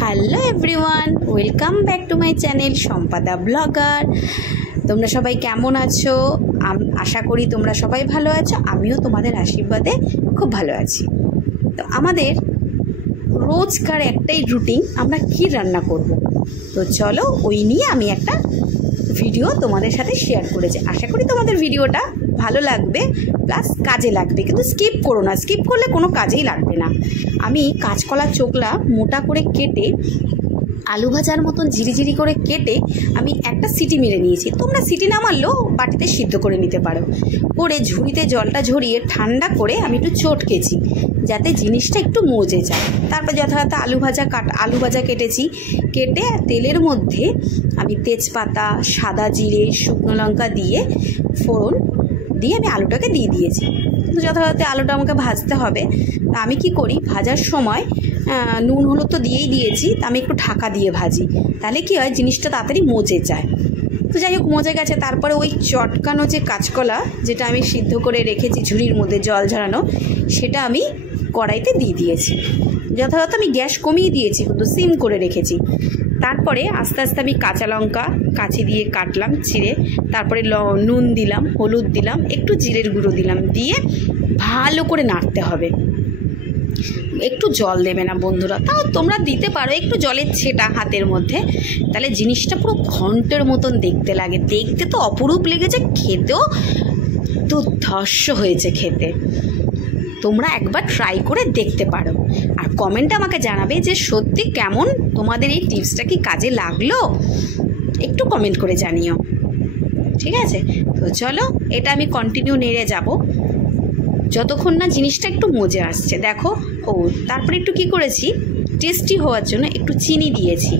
Hello everyone, welcome back to my channel Sampada blogger. তোমরা সবাই কেমন আছো? আশা করি তোমরা সবাই ভালো আছো। আমিও তোমাদের আশীর্বাদে খুব ভালো আছি। তো আমাদের রোজকার একটাই রুটিন, আমরা কি রান্না করব। তো চলো ওই নিয়ে আমি একটা ভিডিও তোমাদের সাথে শেয়ার করেছি। আশা করি তোমাদের ভিডিওটা ভালো লাগবে, প্লাস কাজে লাগবে। কিন্তু স্কিপ করো না, স্কিপ করলে কোনো কাজেই লাগবে না। আমি কাঁচকলার চোখলা মোটা করে কেটে আলু ভাজার মতন ঝিরিঝিরি করে কেটে আমি একটা সিটি মেরে নিয়েছি। তোমরা সিটি না মারলেও বাটিতে সিদ্ধ করে নিতে পারো। করে ঝুড়িতে জলটা ঝরিয়ে ঠান্ডা করে আমি একটু চটকেছি, যাতে জিনিসটা একটু মজে যায়। তারপর যথাযথ আলু ভাজা কেটেছি। কেটে তেলের মধ্যে আমি তেজপাতা, সাদা জিরে, শুকনো লঙ্কা দিয়ে ফোড়ন দিয়ে আমি আলুটাকে দিয়ে দিয়েছি। কিন্তু যথাযথ আলুটা আমাকে ভাজতে হবে। তা আমি কি করি, ভাজার সময় নুন হলুদ তো দিয়েই দিয়েছি, তা আমি একটু ঢাকা দিয়ে ভাজি। তাহলে কি হয়, জিনিসটা তাড়াতাড়ি মজে যায়। তো যাই হোক, মজে গেছে। তারপরে ওই চটকানো যে কাঁচকলা, যেটা আমি সিদ্ধ করে রেখেছি ঝুড়ির মধ্যে জল ঝরানো, সেটা আমি কড়াইতে দিয়ে দিয়েছি। যথাযথ আমি গ্যাস কমিয়ে দিয়েছি, কিন্তু সিম করে রেখেছি। তারপরে আস্তে আস্তে আমি কাঁচা লঙ্কা কাঁচি দিয়ে কাটলাম ছিঁড়ে। তারপরে নুন দিলাম, হলুদ দিলাম, একটু জিরের গুঁড়ো দিলাম, দিয়ে ভালো করে নাড়তে হবে। একটু জল দেবে না বন্ধুরা, তাও তোমরা দিতে পারো একটু জলের ছেটা হাতের মধ্যে। তাহলে জিনিসটা পুরো ঘন্টের মতন দেখতে লাগে। দেখতে তো অপরূপ লেগেছে, খেতেও দুর্ধর্ষ হয়েছে খেতে। তোমরা একবার ট্রাই করে দেখতে পারো, আর কমেন্টে আমাকে জানাবে যে সত্যি কেমন, তোমাদের এই টিপসটা কি কাজে লাগলো, একটু কমেন্ট করে জানিও, ঠিক আছে? তো চলো, এটা আমি কন্টিনিউ নেড়ে যাব যতক্ষণ না জিনিসটা একটু মজে আসছে। দেখো, তারপরে একটু কি করেছি, টেস্টি হওয়ার জন্য একটু চিনি দিয়েছি,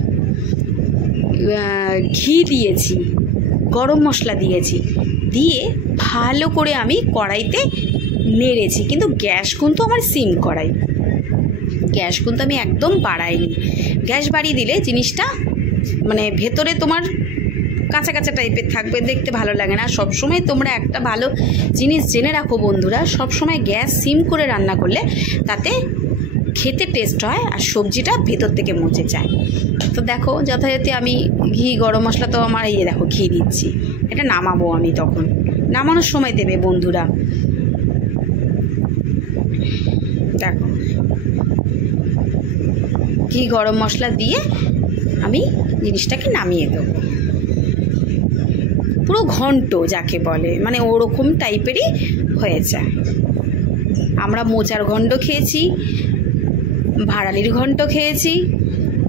ঘি দিয়েছি, গরম মশলা দিয়েছি, দিয়ে ভালো করে আমি কড়াইতে নেড়েছি। কিন্তু গ্যাস কিন্তু আমার সিম কড়াই, গ্যাস কিন্তু আমি একদম বাড়াইনি। গ্যাস বাড়িয়ে দিলে জিনিসটা মানে ভেতরে তোমার কাঁচা কাঁচা টাইপের থাকবে, দেখতে ভালো লাগে না। সবসময় তোমরা একটা ভালো জিনিস জেনে রাখো বন্ধুরা, সবসময় গ্যাস সিম করে রান্না করলে তাতে খেতে টেস্ট হয়, আর সবজিটা ভেতর থেকে মজে যায়। তো দেখো, যথাযথ আমি ঘি, গরম মশলা তো আমার এই দেখো ঘি দিচ্ছি। এটা নামাবো আমি, তখন নামানোর সময় দেবে বন্ধুরা। দেখো, ঘি গরম মশলা দিয়ে আমি জিনিসটাকে নামিয়ে দেবো। পুরো ঘন্ট যাকে বলে, মানে ওরকম টাইপেরই হয়ে যায়। আমরা মোচার ঘন্ট খেয়েছি, ভাড়ালির ঘন্ট খেয়েছি।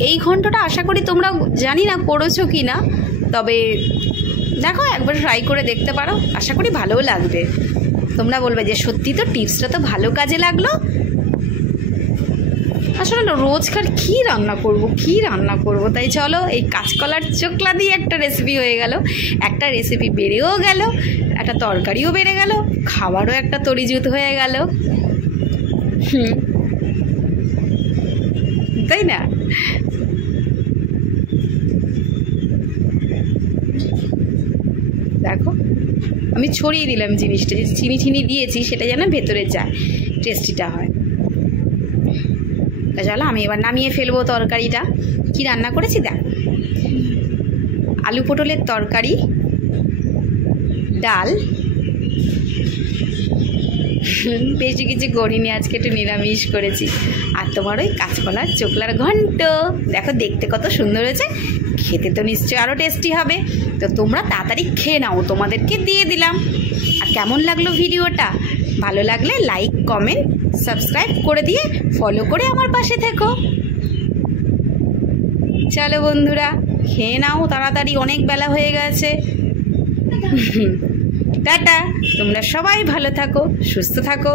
এই ঘন্টটা আশা করি তোমরা জানি না করেছো কি না, তবে দেখো একবার ট্রাই করে দেখতে পারো, আশা করি ভালোও লাগবে। তোমরা বলবে যে সত্যি তো টিপসটা তো ভালো কাজে লাগলো। আসলে রোজকার কী রান্না করব, তাই চলো এই কাঁচকলার চোখলা দিয়ে একটা রেসিপি হয়ে গেল, একটা রেসিপি বেড়েও গেল, একটা তরকারিও বেড়ে গেল, খাবারও একটা তরিজুত হয়ে গেল। তাই না? দেখো, আমি ছড়িয়ে দিলাম জিনিসটা, যে চিনি দিয়েছি সেটা যেন ভেতরে যায়, টেস্টিটা হয়। তা চলো আমি এবার নামিয়ে ফেলবো তরকারিটা। কি রান্না করেছি দেখ, আলু পটলের তরকারি, ডাল, বেশি কিছু করিনি আজকে, একটু নিরামিষ করেছি। আর তোমার ওই কাঁচকলার চোখলার ঘন্ট, দেখো দেখতে কত সুন্দর হয়েছে, খেতে তো নিশ্চয়ই আরও টেস্টি হবে। তো তোমরা তাড়াতাড়ি খেয়ে নাও, তোমাদেরকে দিয়ে দিলাম। আর কেমন লাগলো ভিডিওটা? ভালো লাগলে লাইক, কমেন্ট, সাবস্ক্রাইব করে দিয়ে ফলো করে আমার পাশে থেকো। চলো বন্ধুরা, খেয়ে নাও তাড়াতাড়ি, অনেক বেলা হয়ে গেছে। টাটা, তোমরা সবাই ভালো থাকো, সুস্থ থাকো।